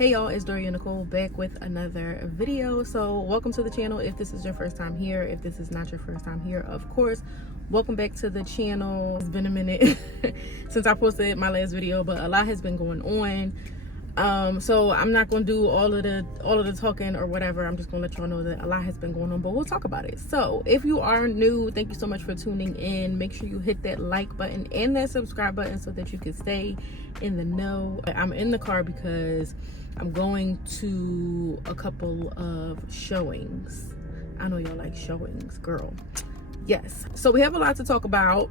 Hey y'all, it's Dorian Nicole back with another video. So welcome to the channel. If this is your first time here, if this is not your first time here, of course, welcome back to the channel. It's been a minute since I posted my last video, but a lot has been going on. So I'm not going to do all of the talking or whatever. I'm just going to let y'all know that a lot has been going on, but we'll talk about it. So if you are new, thank you so much for tuning in. Make sure you hit that like button and that subscribe button so that you can stay in the know. I'm in the car because I'm going to a couple of showings. I know y'all like showings, girl. Yes. So we have a lot to talk about,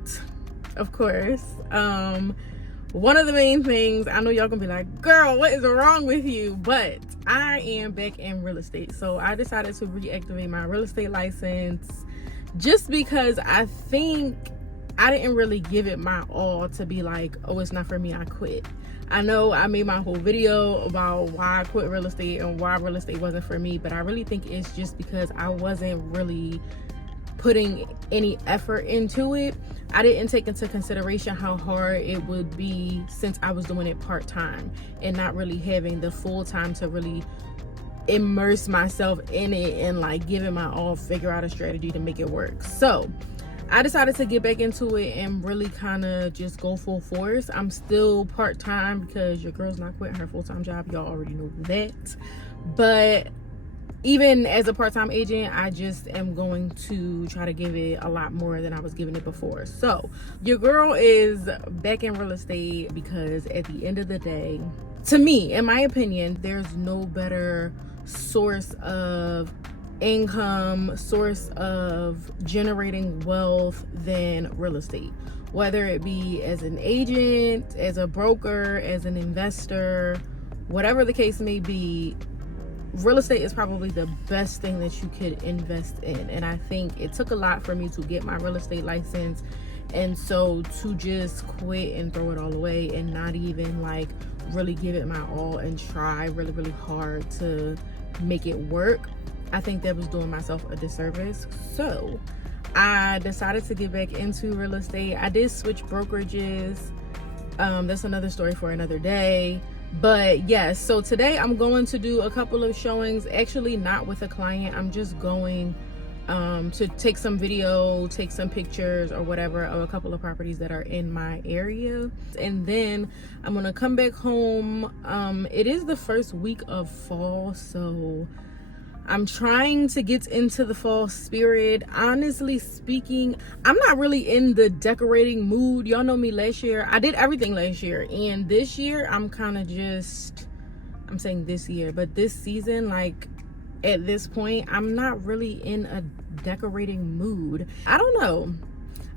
of course. One of the main things, I know y'all gonna be like, girl, what is wrong with you? But I am back in real estate. So I decided to reactivate my real estate license just because I think I didn't really give it my all to be like, oh, it's not for me, I quit. I know I made my whole video about why I quit real estate and why real estate wasn't for me, but I really think it's just because I wasn't really putting any effort into it. I didn't take into consideration how hard it would be since I was doing it part-time and not really having the full time to really immerse myself in it and like give it my all, figure out a strategy to make it work. So I decided to get back into it and really kind of just go full force. I'm still part-time because your girl's not quitting her full-time job. Y'all already know that. But even as a part-time agent, I just am going to try to give it a lot more than I was giving it before. So your girl is back in real estate because at the end of the day, to me, in my opinion, there's no better source of income, source of generating wealth than real estate. Whether it be as an agent, as a broker, as an investor, whatever the case may be, real estate is probably the best thing that you could invest in. And I think it took a lot for me to get my real estate license, and so to just quit and throw it all away and not even like really give it my all and try really hard to make it work, I think that was doing myself a disservice. So I decided to get back into real estate. I did switch brokerages. That's another story for another day. But yes, so today I'm going to do a couple of showings, actually not with a client. I'm just going to take some video, take some pictures or whatever of a couple of properties that are in my area. And then I'm gonna come back home. It is the first week of fall, so I'm trying to get into the fall spirit. Honestly speaking, I'm not really in the decorating mood. Y'all know me last year. I did everything last year. And this year, I'm kind of just, I'm saying this year, but this season, like at this point, I'm not really in a decorating mood. I don't know.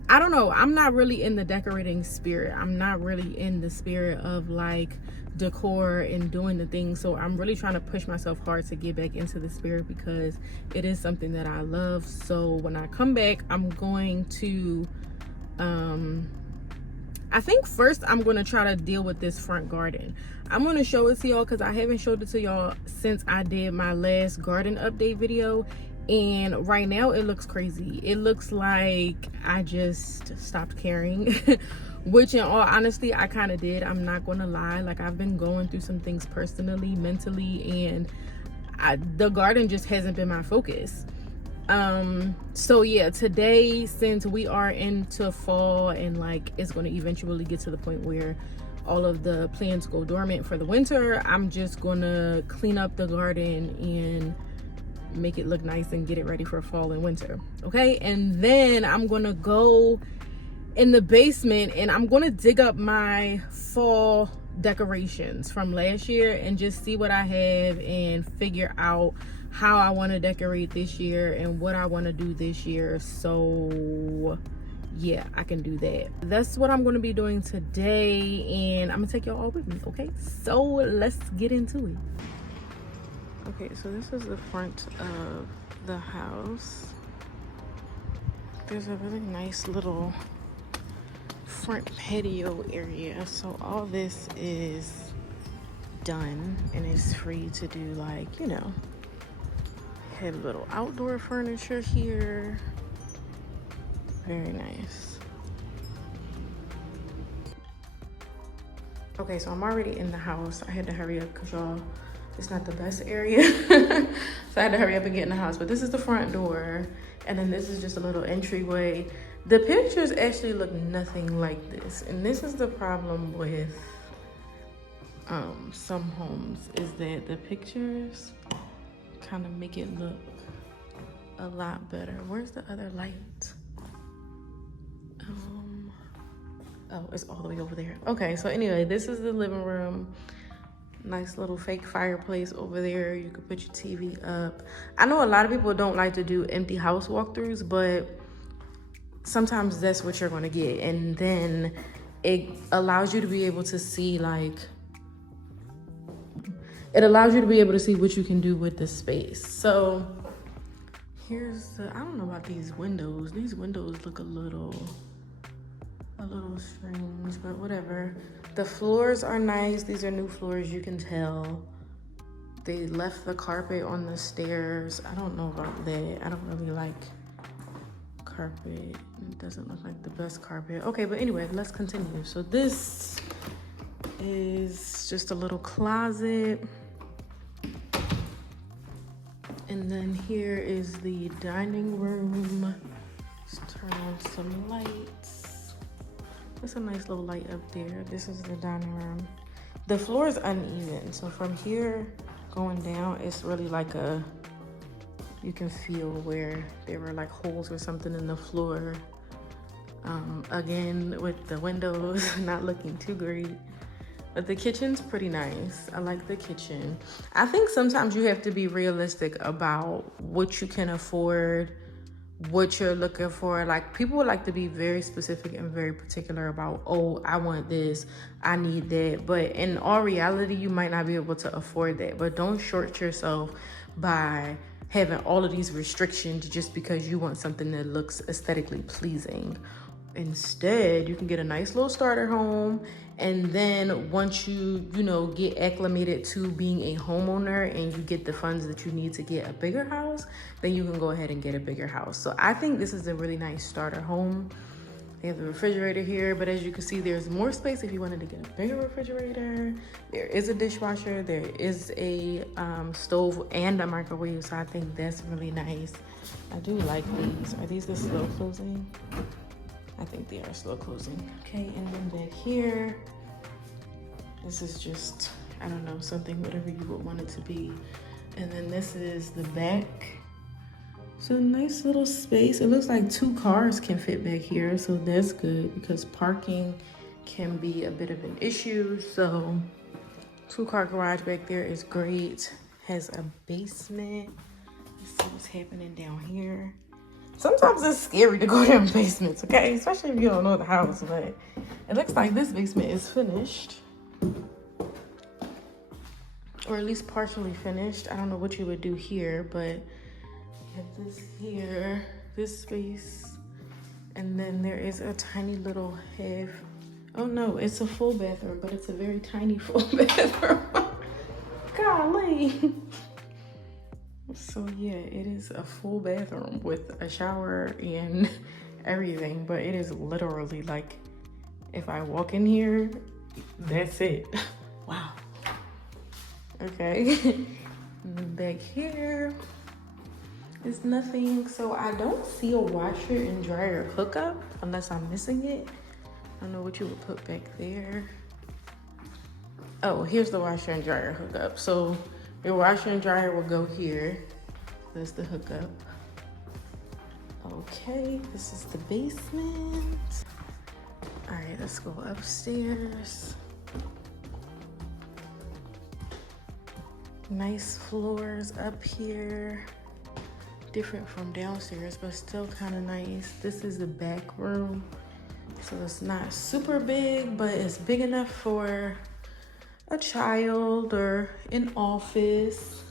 I'm not really in the decorating spirit. I'm not really in the spirit of like decor and doing the things. So I'm really trying to push myself hard to get back into the spirit because it is something that I love. So when I come back, I'm going to I think first I'm going to try to deal with this front garden. I'm going to show it to y'all because I haven't showed it to y'all since I did my last garden update video. And right now it looks crazy. It looks like I just stopped caring, which in all honesty, I kind of did. I'm not going to lie. Like I've been going through some things personally, mentally, and the garden just hasn't been my focus. So yeah, today, since we are into fall and like it's going to eventually get to the point where all of the plants go dormant for the winter, I'm just going to clean up the garden and make it look nice and get it ready for fall and winter. Okay, and then I'm going to go in the basement and I'm going to dig up my fall decorations from last year and just see what I have and figure out how I want to decorate this year and what I want to do this year. So yeah, I can do that. That's what I'm going to be doing today, and I'm gonna take y'all all with me. Okay, so let's get into it. Okay, so this is the front of the house. There's a really nice little front patio area. So all this is done and it's free to do, like, you know, have little outdoor furniture here. Very nice. Okay, so I'm already in the house. I had to hurry up because y'all, it's not the best area. So I had to hurry up and get in the house. But this is the front door. And then this is just a little entryway. The pictures actually look nothing like this. And this is the problem with some homes, is that the pictures kind of make it look a lot better. Where's the other light? Oh, it's all the way over there. Okay, so anyway, this is the living room. Nice little fake fireplace over there. You could put your TV up. I know a lot of people don't like to do empty house walkthroughs, but sometimes that's what you're gonna get. And then it allows you to be able to see what you can do with the space. So here's the, I don't know about these windows. These windows look a little strange, but whatever. The floors are nice. These are new floors, you can tell. They left the carpet on the stairs. I don't know about that. I don't really like carpet. It doesn't look like the best carpet. Okay, but anyway, let's continue. So this is just a little closet. And then here is the dining room. Let's turn on some lights. There's a nice little light up there. This is the dining room. The floor is uneven, so from here going down, it's really like you can feel where there were like holes or something in the floor. Again, with the windows not looking too great. But the kitchen's pretty nice. I like the kitchen. I think sometimes you have to be realistic about what you can afford, what you're looking for. Like, people would like to be very specific and very particular about, oh, I want this, I need that. But in all reality, you might not be able to afford that. But don't short yourself by having all of these restrictions just because you want something that looks aesthetically pleasing. Instead, you can get a nice little starter home, and then once you get acclimated to being a homeowner and you get the funds that you need to get a bigger house, then you can go ahead and get a bigger house. So I think this is a really nice starter home. They have the refrigerator here, but as you can see, there's more space if you wanted to get a bigger refrigerator. There is a dishwasher, there is a stove and a microwave, so I think that's really nice. I do like these. Are these the slow closing? I think they are slow closing. Okay, and then back here, this is just, I don't know, something, whatever you would want it to be. And then this is the back. So nice little space. It looks like 2 cars can fit back here, so that's good because parking can be a bit of an issue. So 2-car garage back there is great. Has a basement. Let's see what's happening down here. Sometimes it's scary to go down basements, okay? Especially if you don't know the house, but it looks like this basement is finished. Or at least partially finished. I don't know what you would do here, but you have this here, this space, and then there is a tiny little half. Oh no, it's a full bathroom, but it's a very tiny full bathroom. Golly. So yeah, it is a full bathroom with a shower and everything, but it is literally like, if I walk in here, that's it. Wow. Okay. And then back here is nothing. So I don't see a washer and dryer hookup unless I'm missing it. I don't know what you would put back there. Oh, here's the washer and dryer hookup. So your washer and dryer will go here. There's the hookup. Okay, this is the basement. All right, let's go upstairs. Nice floors up here. Different from downstairs, but still kind of nice. This is the back room. So it's not super big, but it's big enough for a child or an office.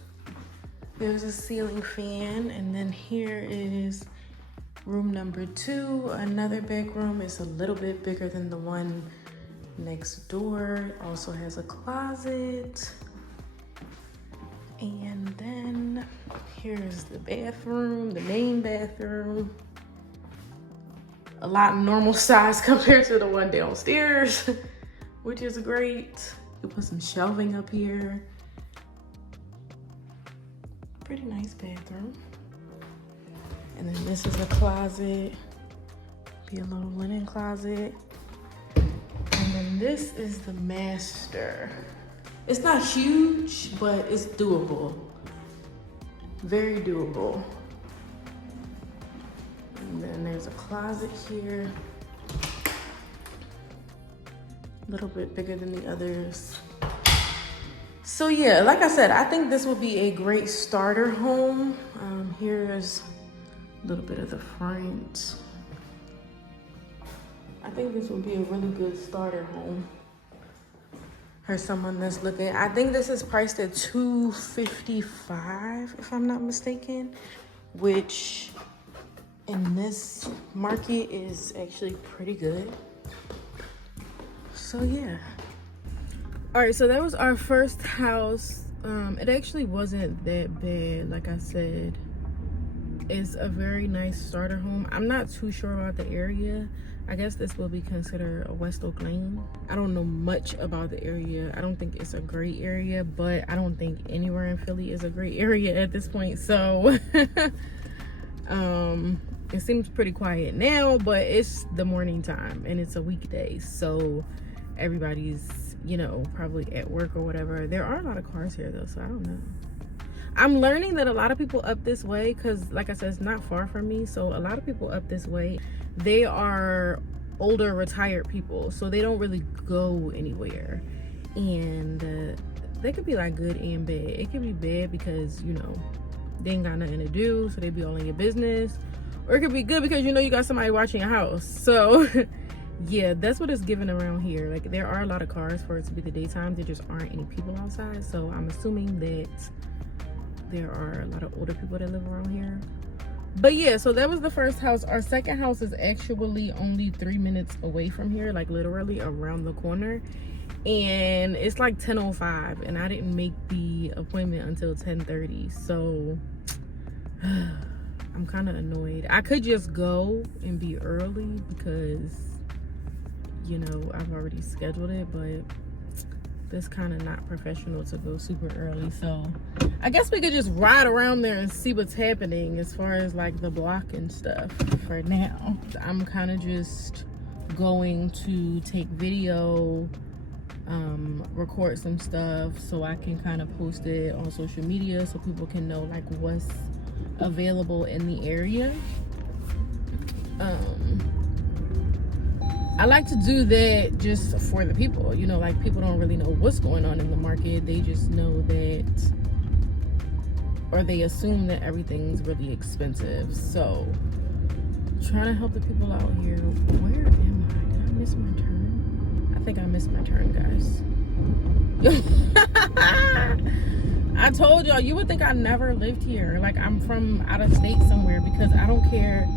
There's a ceiling fan, and then here is room number 2. Another back room. Is a little bit bigger than the one next door. Also has a closet. And then here's the bathroom, the main bathroom. A lot normal size compared to the one downstairs, which is great. You put some shelving up here. Pretty nice bathroom. And then this is a closet. Be a little linen closet. And then this is the master. It's not huge, but it's doable. Very doable. And then there's a closet here. A little bit bigger than the others. So yeah, like I said, I think this will be a great starter home. Here's a little bit of the front. I think this will be a really good starter home for someone that's looking. I think this is priced at $255, if I'm not mistaken, which in this market is actually pretty good. So yeah. All right, so that was our first house. It actually wasn't that bad. Like I said, it's a very nice starter home. I'm not too sure about the area. I guess this will be considered a West Oak Lane. I don't know much about the area. I don't think it's a great area, but I don't think anywhere in Philly is a great area at this point. So it seems pretty quiet now, but it's the morning time and it's a weekday. So everybody's, you know, probably at work or whatever. There are a lot of cars here though, so I don't know. I'm learning that a lot of people up this way, because like I said, it's not far from me. So a lot of people up this way, they are older retired people, so they don't really go anywhere. And they could be like good and bad. It could be bad because, you know, they ain't got nothing to do, so they be all in your business. Or it could be good because, you know, you got somebody watching your house. So yeah, that's what it's given around here. Like, there are a lot of cars for it to be the daytime. There just aren't any people outside. So I'm assuming that there are a lot of older people that live around here. But yeah, so that was the first house. Our second house is actually only 3 minutes away from here, like literally around the corner. And it's like 10:05, and I didn't make the appointment until 10:30. So I'm kind of annoyed. I could just go and be early because, you know, I've already scheduled it, but it's kind of not professional to go super early. So I guess we could just ride around there and see what's happening as far as like the block and stuff for now. I'm kind of just going to take video, record some stuff so I can kind of post it on social media so people can know like what's available in the area. I like to do that just for the people, you know, like people don't really know what's going on in the market. They just know that, or they assume that everything's really expensive. So trying to help the people out here. Where am I? Did I miss my turn? I think I missed my turn, guys. I told y'all, you would think I never lived here. Like I'm from out of state somewhere, because I don't care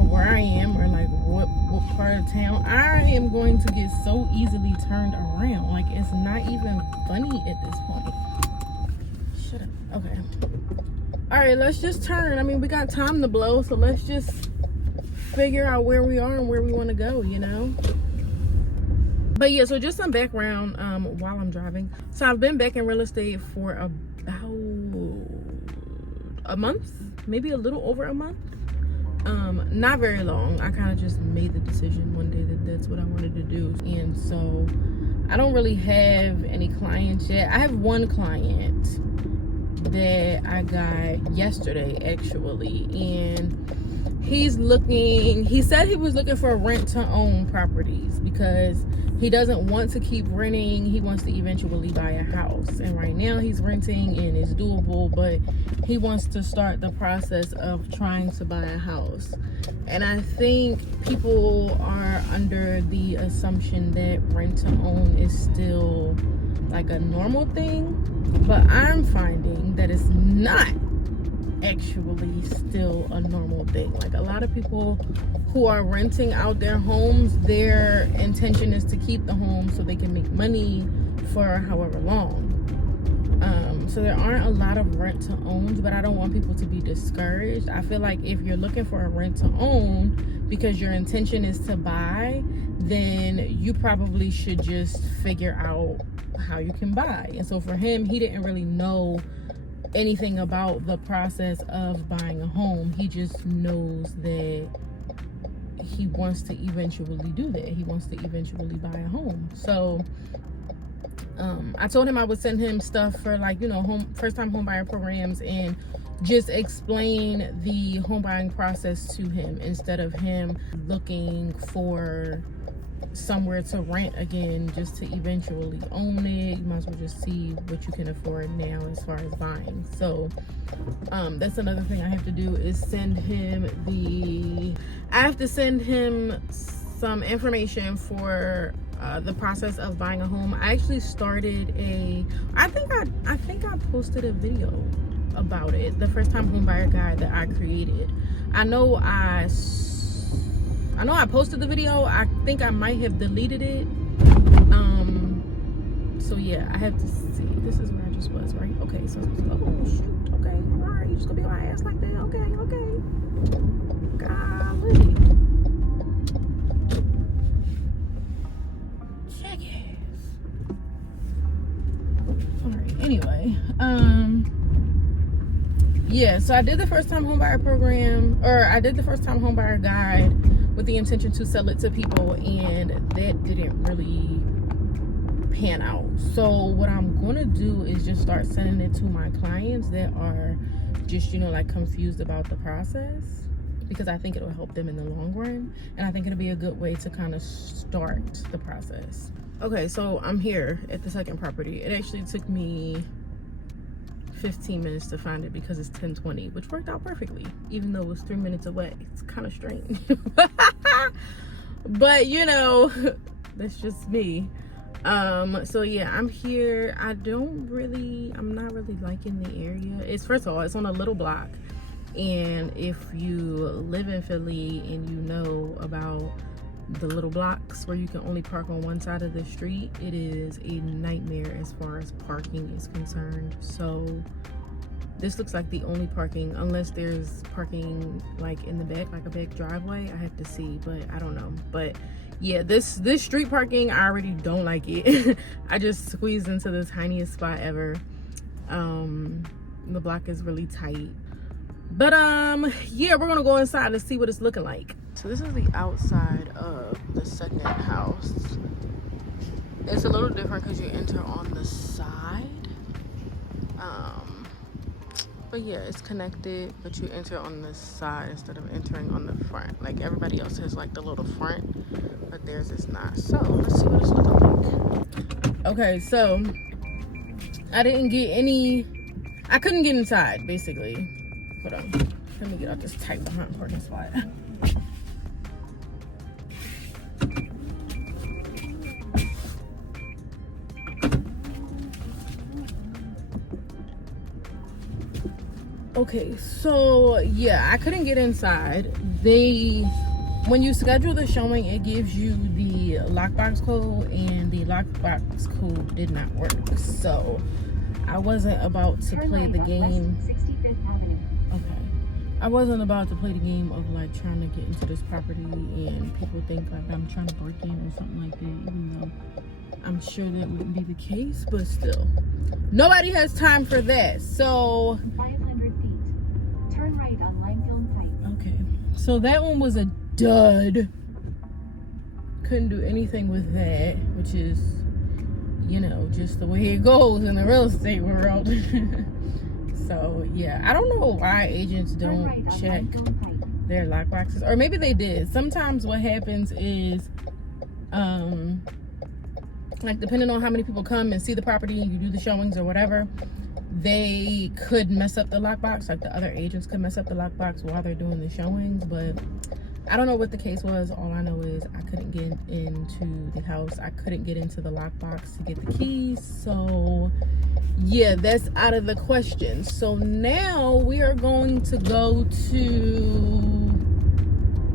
where I am or like what part of town. I am going to get so easily turned around. Like, it's not even funny at this point. Shut up. Okay. All right, let's just turn. I mean, we got time to blow, so let's just figure out where we are and where we want to go, you know? But yeah, so just some background while I'm driving. So I've been back in real estate for about a month, maybe a little over a month. Not very long. I kind of just made the decision one day that that's what I wanted to do. And so I don't really have any clients yet. I have one client that I got yesterday actually, and he said he was looking for rent to own properties because he doesn't want to keep renting. He wants to eventually buy a house, and right now he's renting and it's doable, but he wants to start the process of trying to buy a house. And I think people are under the assumption that rent to own is still like a normal thing, but I'm finding that it's not actually still a normal thing. Like, a lot of people who are renting out their homes, their intention is to keep the home so they can make money for however long. So there aren't a lot of rent to owns, but I don't want people to be discouraged. I feel like if you're looking for a rent to own because your intention is to buy, then you probably should just figure out how you can buy. And so for him, he didn't really know anything about the process of buying a home. He just knows that he wants to eventually do that. He wants to eventually buy a home. So I told him I would send him stuff for, like, you know, first-time home buyer programs, and just explain the home buying process to him instead of him looking for somewhere to rent again just to eventually own it. You might as well just see what you can afford now as far as buying. So that's another thing I have to do, is send him some information for the process of buying a home. I actually started I think I posted a video about it, the first time home buyer guide that I created. I know I posted the video. I think I might have deleted it. So yeah, I have to see. This is where I just was, right? Okay, so oh shoot, okay, all right, you just gonna be on my ass like that? Okay, golly. Alright, anyway, yeah, so I did the first time home buyer program, or I did the first time home buyer guide with the intention to sell it to people, and that didn't really pan out. So what I'm gonna do is just start sending it to my clients that are just, you know, like, confused about the process, because I think it'll help them in the long run, and I think it'll be a good way to kind of start the process. Okay, so I'm here at the second property. It actually took me 15 minutes to find it because it's 10:20, which worked out perfectly, even though it was 3 minutes away. It's kind of strange. But, you know, that's just me. So yeah, I'm here. I'm not really liking the area. First of all, it's on a little block. And if you live in Philly and you know about the little blocks where you can only park on one side of the street, it is a nightmare as far as parking is concerned. So this looks like the only parking, unless there's parking like in the back, like a back driveway. I have to see, but I don't know. But yeah, this street parking, I already don't like it. I just squeezed into the tiniest spot ever. The block is really tight. But yeah, we're gonna go inside and see what it's looking like. So this is the outside of the second house. It's a little different because you enter on the side. But yeah, it's connected, but you enter on the side instead of entering on the front. Like, everybody else has like the little front, but theirs is not. So let's see what it's looking like. Okay, so I couldn't get inside, basically. Hold on, let me get out this tight behind parking spot. Okay, so yeah, I couldn't get inside. When you schedule the showing, it gives you the lockbox code, and the lockbox code did not work. So I wasn't about to play the game. I wasn't about to play the game of like trying to get into this property and people think like I'm trying to break in or something like that, even though I'm sure that wouldn't be the case, but still. Nobody has time for that. So 500 feet. Turn right on Limekiln Pike. Okay. So that one was a dud. Couldn't do anything with that, which is, you know, just the way it goes in the real estate world. So yeah, I don't know why agents don't check their lockboxes, or maybe they did. Sometimes what happens is, like, depending on how many people come and see the property and you do the showings or whatever, they could mess up the lockbox. Like, the other agents could mess up the lockbox while they're doing the showings, but I don't know what the case was. All I know is I couldn't get into the house. I couldn't get into the lockbox to get the keys. So yeah, that's out of the question. So now we are going to go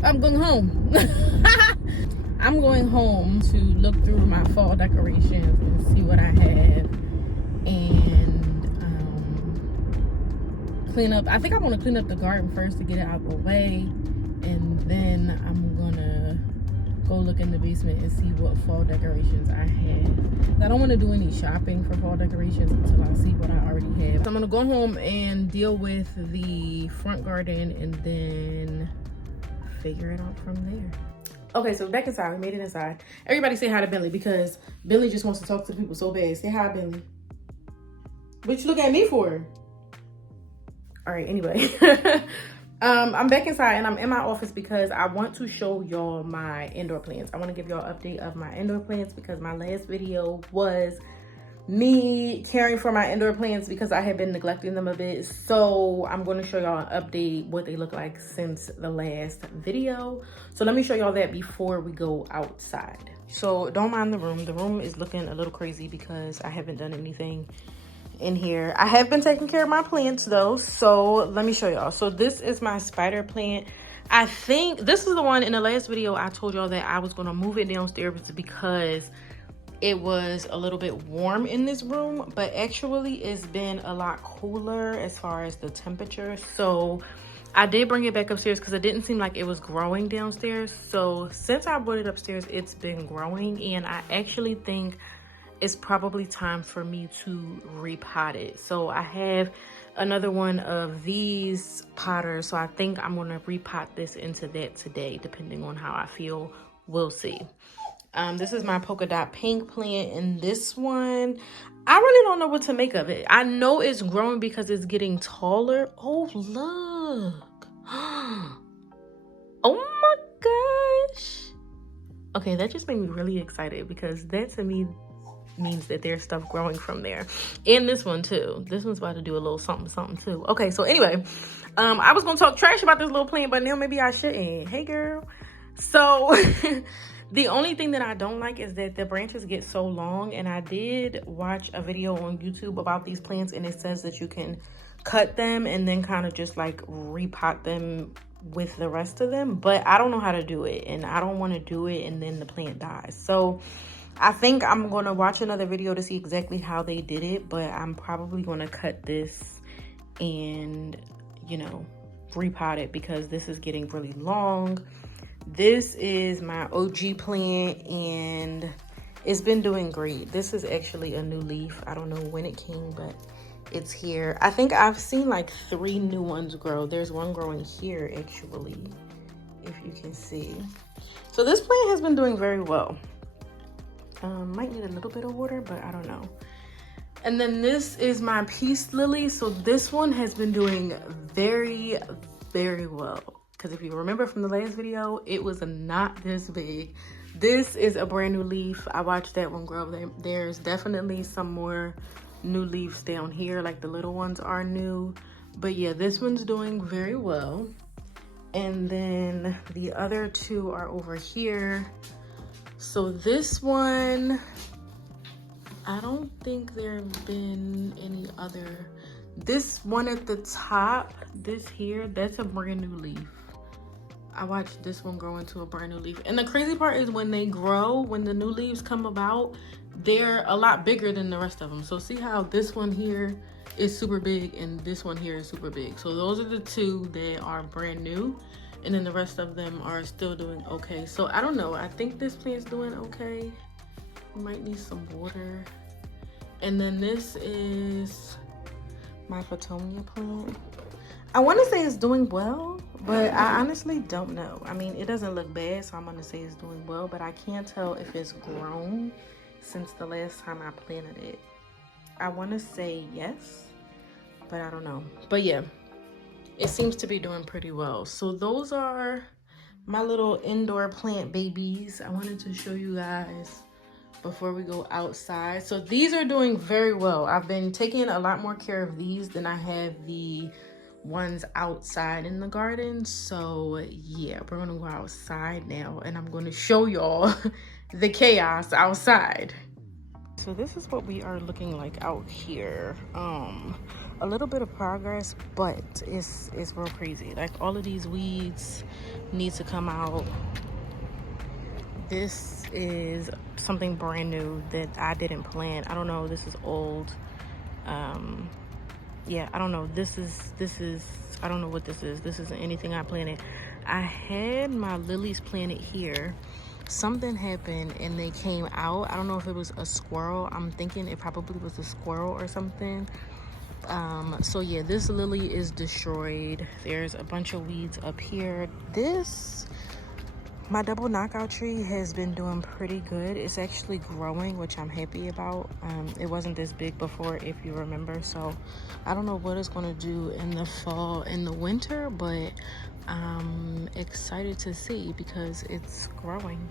I'm going home. I'm going home to look through my fall decorations and see what I have, and clean up. I think I want to clean up the garden first to get it out of the way, and then I'm gonna go look in the basement and see what fall decorations I have. I don't want to do any shopping for fall decorations until I see what I already have. So I'm gonna go home and deal with the front garden and then figure it out from there. Okay, so back inside, we made it inside. Everybody say hi to Bentley because Bentley just wants to talk to people so bad. Say hi, Bentley. What you look at me for? All right, anyway. I'm back inside and I'm in my office because I want to show y'all my indoor plants. I want to give y'all an update of my indoor plants because my last video was me caring for my indoor plants because I had been neglecting them a bit. So I'm going to show y'all an update what they look like since the last video. So let me show y'all that before we go outside. So don't mind the room. The room is looking a little crazy because I haven't done anything in here. I have been taking care of my plants though, so let me show y'all. So this is my spider plant. I think this is the one in the last video I told y'all that I was going to move it downstairs because it was a little bit warm in this room, but actually it's been a lot cooler as far as the temperature. So I did bring it back upstairs because it didn't seem like it was growing downstairs. So since I brought it upstairs, it's been growing, and I actually think it's probably time for me to repot it. So I have another one of these potters, so I think I'm gonna repot this into that today, depending on how I feel. We'll see. This is my polka dot pink plant, and this one, I really don't know what to make of it. I know it's growing because it's getting taller. Oh, look. Oh my gosh. Okay, that just made me really excited because that to me means that there's stuff growing from there. And this one too. This one's about to do a little something something too. Okay, so anyway, I was gonna talk trash about this little plant, but now maybe I shouldn't. Hey girl. So the only thing that I don't like is that the branches get so long, and I did watch a video on YouTube about these plants, and it says that you can cut them and then kind of just like repot them with the rest of them, but I don't know how to do it, and I don't want to do it and then the plant dies. So I think I'm going to watch another video to see exactly how they did it, but I'm probably going to cut this and, you know, repot it because this is getting really long. This is my OG plant, and it's been doing great. This is actually a new leaf. I don't know when it came, but it's here. I think I've seen like 3 new ones grow. There's one growing here, actually, if you can see. So this plant has been doing very well. Might need a little bit of water, but I don't know. And then this is my peace lily. So this one has been doing very, very well. Because if you remember from the last video, it was not this big. This is a brand new leaf. I watched that one grow. There's definitely some more new leaves down here, like the little ones are new. But yeah, this one's doing very well. And then the other 2 are over here. So this one, I don't think there have been any other. This one at the top, this here, that's a brand new leaf. I watched this one grow into a brand new leaf. And the crazy part is when they grow, when the new leaves come about, they're a lot bigger than the rest of them. So see how this one here is super big and this one here is super big. So those are the 2 that are brand new. And then the rest of them are still doing okay. So I don't know. I think this plant's doing okay. We might need some water. And then this is my Photonia plant. I want to say it's doing well, but I honestly don't know. I mean, it doesn't look bad, so I'm going to say it's doing well, but I can't tell if it's grown since the last time I planted it. I want to say yes, but I don't know. But yeah, it seems to be doing pretty well. So those are my little indoor plant babies. I wanted to show you guys before we go outside. So these are doing very well. I've been taking a lot more care of these than I have the ones outside in the garden. So yeah, we're gonna go outside now and I'm gonna show y'all the chaos outside. So this is what we are looking like out here. A little bit of progress, but it's real crazy. Like all of these weeds need to come out. This is something brand new that I didn't plant. I don't know, this is old. Yeah, I don't know. This is I don't know what this is. This isn't anything I planted. I had my lilies planted here. something happened and they came out. I don't know if it was a squirrel. I'm thinking it probably was a squirrel or something. So yeah, this lily is destroyed. There's a bunch of weeds up here. My double knockout tree has been doing pretty good. It's actually growing, which I'm happy about. It wasn't this big before, if you remember. So I don't know what it's going to do in the fall and the winter, but I'm excited to see because it's growing.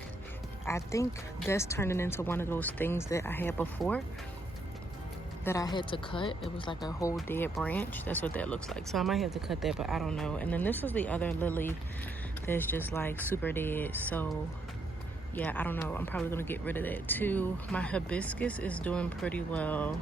I think that's turning into one of those things that I had before that I had to cut. It was like a whole dead branch. That's what that looks like. So I might have to cut that, but I don't know. And then this is the other lily that's just like super dead. So yeah, I don't know. I'm probably gonna get rid of that too. My hibiscus is doing pretty well.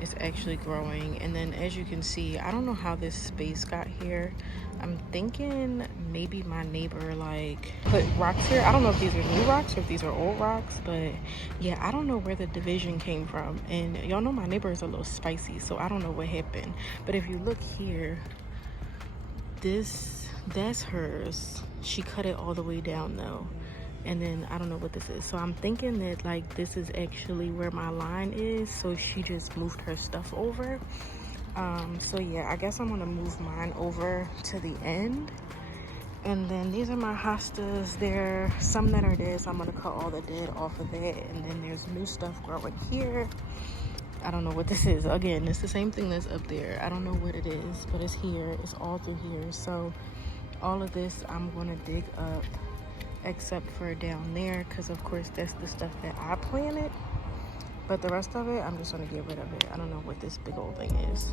It's actually growing. And then as you can see, I don't know how this space got here. I'm thinking maybe my neighbor like put rocks here. I don't know if these are new rocks or if these are old rocks, but yeah, I don't know where the division came from. And y'all know my neighbor is a little spicy, so I don't know what happened. But if you look here, that's hers. She cut it all the way down though. And then I don't know what this is. So I'm thinking that like this is actually where my line is. So she just moved her stuff over. So yeah, I guess I'm gonna move mine over to the end. And then these are my hostas. There are some that are dead, so I'm gonna cut all the dead off of that. And then there's new stuff growing here. I don't know what this is. Again, it's the same thing that's up there. I don't know what it is, but it's here. It's all through here. So all of this I'm gonna dig up, except for down there, because of course that's the stuff that I planted. But the rest of it, I'm just gonna get rid of it. I don't know what this big old thing is.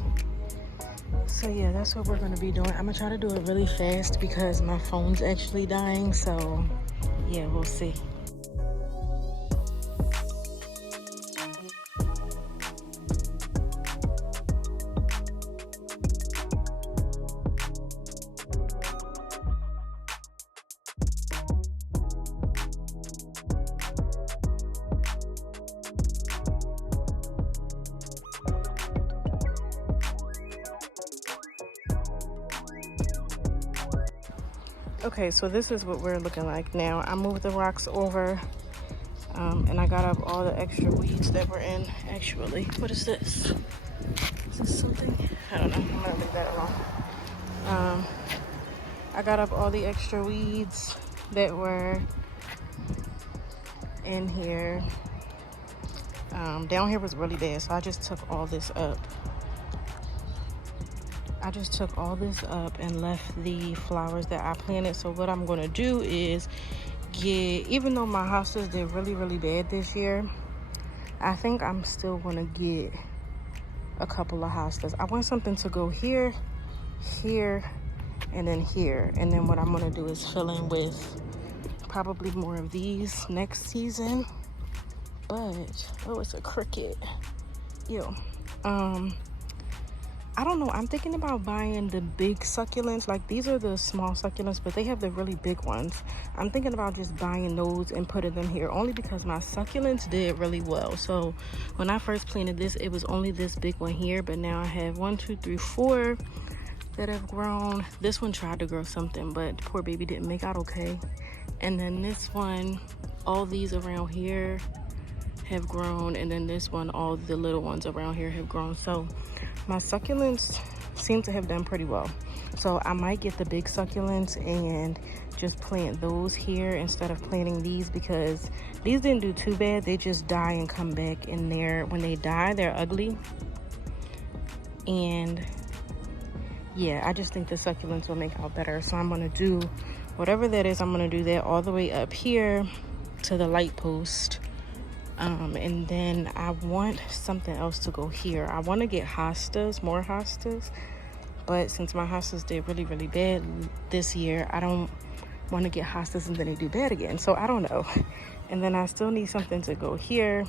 So yeah, that's what we're gonna be doing. I'm gonna try to do it really fast because my phone's actually dying. So yeah, we'll see. Okay, so this is what we're looking like now. I moved the rocks over, and I got up all the extra weeds that were in. Actually, what is this? Is this something? I don't know. I'm gonna leave that alone. I got up all the extra weeds that were in here. Down here was really bad, so I just took all this up. I just took all this up and left the flowers that I planted. So what I'm gonna do is even though my hostas did really, really bad this year, I think I'm still gonna get a couple of hostas. I want something to go here, here, and then here. And then what I'm gonna do is fill in with probably more of these next season. But, oh, it's a cricket. Ew. I don't know. I'm thinking about buying the big succulents. Like these are the small succulents, but they have the really big ones. I'm thinking about just buying those and putting them here only because my succulents did really well. So when I first planted this, it was only this big one here, but now I have 1, 2, 3, 4 that have grown. This one tried to grow something, but the poor baby didn't make out okay. And then this one, all these around here have grown, and then this one, all the little ones around here have grown. So my succulents seem to have done pretty well. So I might get the big succulents and just plant those here instead of planting these, because these didn't do too bad. They just die and come back in there. When they die, they're ugly. And yeah, I just think the succulents will make out better. So I'm gonna do whatever that is. I'm gonna do that all the way up here to the light post. And then I want something else to go here. I want to get hostas, more hostas, but since my hostas did really, really bad this year, I don't want to get hostas and then they do bad again. So I don't know. And then I still need something to go here.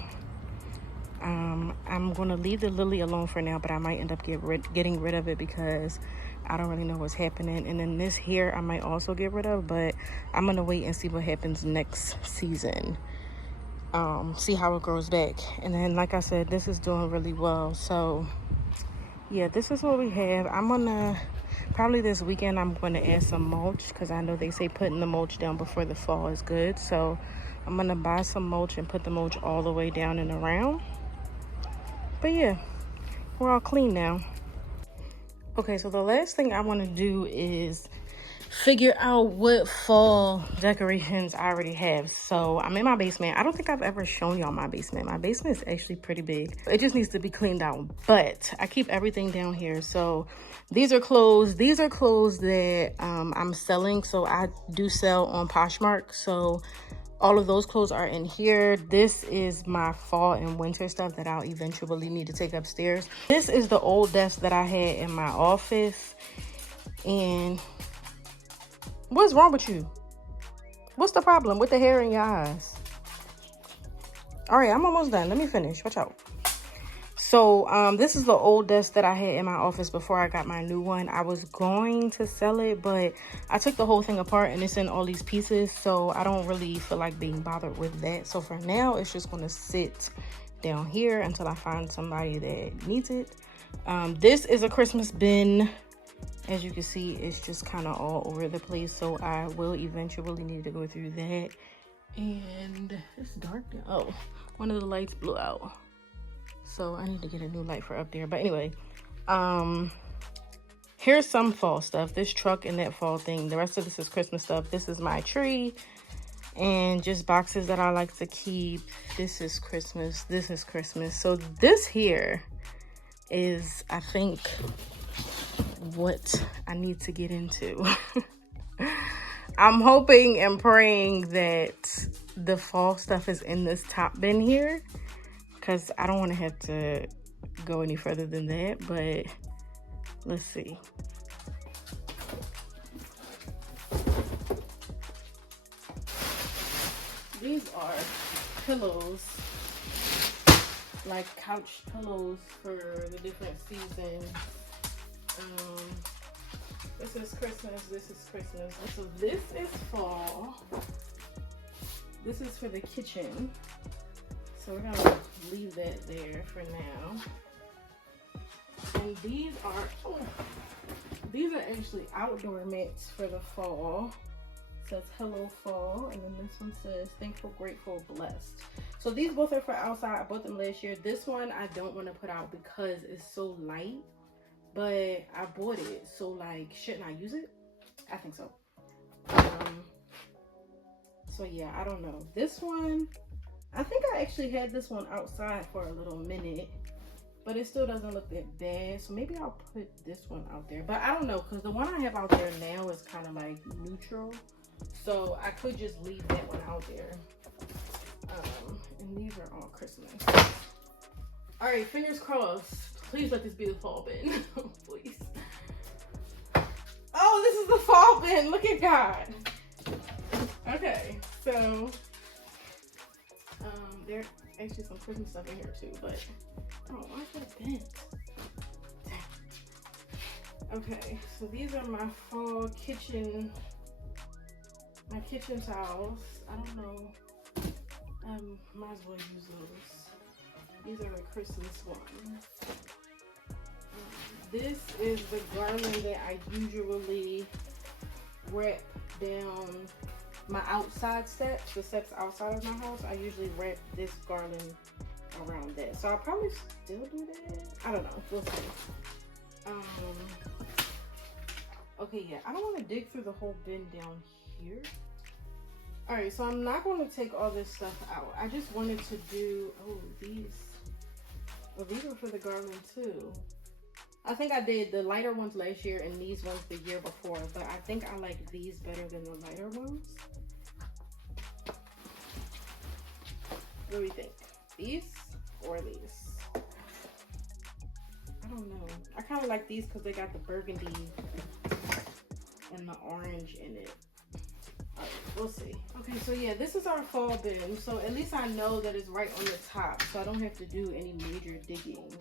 I'm going to leave the lily alone for now, but I might end up getting rid of it because I don't really know what's happening. And then this here I might also get rid of, but I'm going to wait and see what happens next season. See how it grows back. And then like I said, this is doing really well. So yeah, this is what we have. I'm gonna Probably this weekend I'm going to add some mulch because I know they say putting the mulch down before the fall is good. So I'm going to buy some mulch and put the mulch all the way down and around. But yeah, we're all clean now. Okay, so the last thing I want to do is figure out what fall decorations I already have. So I'm in my basement. I don't think I've ever shown y'all my basement. My basement is actually pretty big. It just needs to be cleaned out, but I keep everything down here. So these are clothes. These are clothes that I'm selling. So I do sell on Poshmark. So all of those clothes are in here. This is my fall and winter stuff that I'll eventually need to take upstairs. This is the old desk that I had in my office. And what's wrong with you? What's the problem with the hair in your eyes? All right, I'm almost done. Let me finish. Watch out. So this is the old desk that I had in my office before I got my new one. I was going to sell it, but I took the whole thing apart and it's in all these pieces. So I don't really feel like being bothered with that. So for now, it's just going to sit down here until I find somebody that needs it. This is a Christmas bin. As you can see, it's just kind of all over the place. So I will eventually need to go through that. And it's dark now. Oh, one of the lights blew out. So I need to get a new light for up there. But anyway, here's some fall stuff. This truck and that fall thing. The rest of this is Christmas stuff. This is my tree and just boxes that I like to keep. This is Christmas. This is Christmas. So this here is, I think, what I need to get into. I'm hoping and praying that the fall stuff is in this top bin here, because I don't want to have to go any further than that, but let's see. These are pillows, like couch pillows for the different seasons. This is Christmas, this is Christmas. So this is fall. This is for the kitchen. So we're gonna leave that there for now. And these are actually outdoor mats for the fall. It says hello fall, and then this one says thankful, grateful, blessed. So these both are for outside. I bought them last year. This one I don't want to put out because it's so light. But I bought it, so like, shouldn't I use it? I think so. So yeah, I don't know. This one, I think I actually had this one outside for a little minute, but it still doesn't look that bad. So maybe I'll put this one out there. But I don't know, because the one I have out there now is kind of like neutral. So I could just leave that one out there. And these are all Christmas. All right, fingers crossed. Please let this be the fall bin. Please. Oh, this is the fall bin. Look at God. Okay, so there's actually some Christmas stuff in here too, but oh, why is that bent? Okay, so these are my fall kitchen, my kitchen towels. I don't know. Might as well use those. These are the Christmas ones. This is the garland that I usually wrap down my outside steps, the steps outside of my house. I usually wrap this garland around that. So I'll probably still do that. I don't know. We'll see. Okay, yeah. I don't want to dig through the whole bin down here. Alright, so I'm not going to take all this stuff out. I just wanted to do, these are for the garland too. I think I did the lighter ones last year and these ones the year before, but I think I like these better than the lighter ones. What do you think? These or these? I don't know. I kind of like these because they got the burgundy and the orange in it. Alright, we'll see. Okay, so yeah, this is our fall bin. So at least I know that it's right on the top, so I don't have to do any major digging.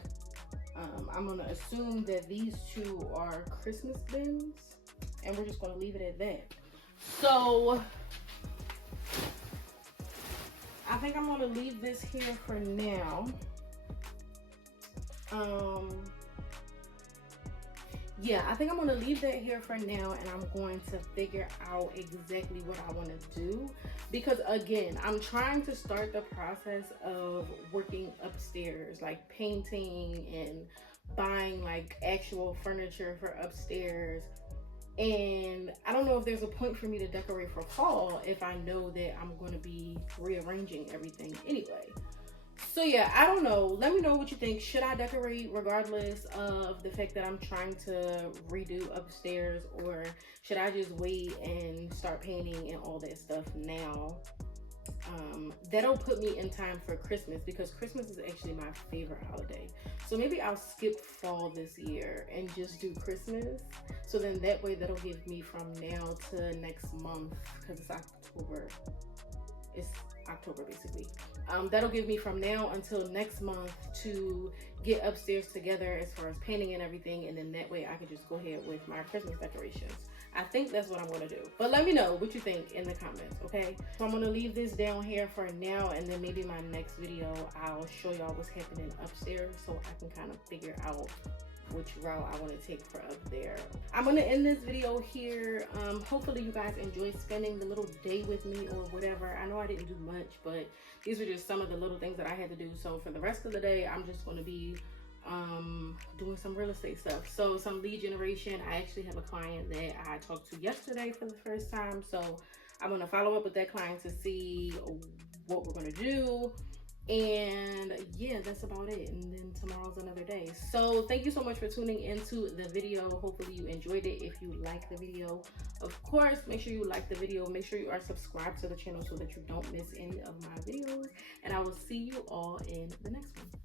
I'm gonna assume that these two are Christmas bins, and we're just gonna leave it at that. So I think I'm gonna leave this here for now. yeah, I think I'm gonna leave that here for now, and I'm going to figure out exactly what I want to do, because again, I'm trying to start the process of working upstairs, like painting and buying like actual furniture for upstairs. And I don't know if there's a point for me to decorate for fall if I know that I'm going to be rearranging everything anyway. So yeah, I don't know. Let me know what you think. Should I decorate regardless of the fact that I'm trying to redo upstairs, or should I just wait and start painting and all that stuff now? That'll put me in time for Christmas, because Christmas is actually my favorite holiday. So maybe I'll skip fall this year and just do Christmas. So then that way that'll give me from now to next month, because it's October. It's October basically. That'll give me from now until next month to get upstairs together as far as painting and everything, and then that way I can just go ahead with my Christmas decorations. I think that's what I'm gonna do. But let me know what you think in the comments, okay? So I'm gonna leave this down here for now, and then maybe my next video I'll show y'all what's happening upstairs, so I can kind of figure out which route I want to take for up there. I'm gonna end this video here. Hopefully you guys enjoyed spending the little day with me or whatever. I know I didn't do much, but these were just some of the little things that I had to do. So for the rest of the day, I'm just going to be doing some real estate stuff. So some lead generation. I actually have a client that I talked to yesterday for the first time, so I'm going to follow up with that client to see what we're going to do. And yeah, that's about it. And then tomorrow's another day. So thank you so much for tuning into the video. Hopefully you enjoyed it. If you like the video, of course, make sure you like the video. Make sure you are subscribed to the channel so that you don't miss any of my videos. And I will see you all in the next one.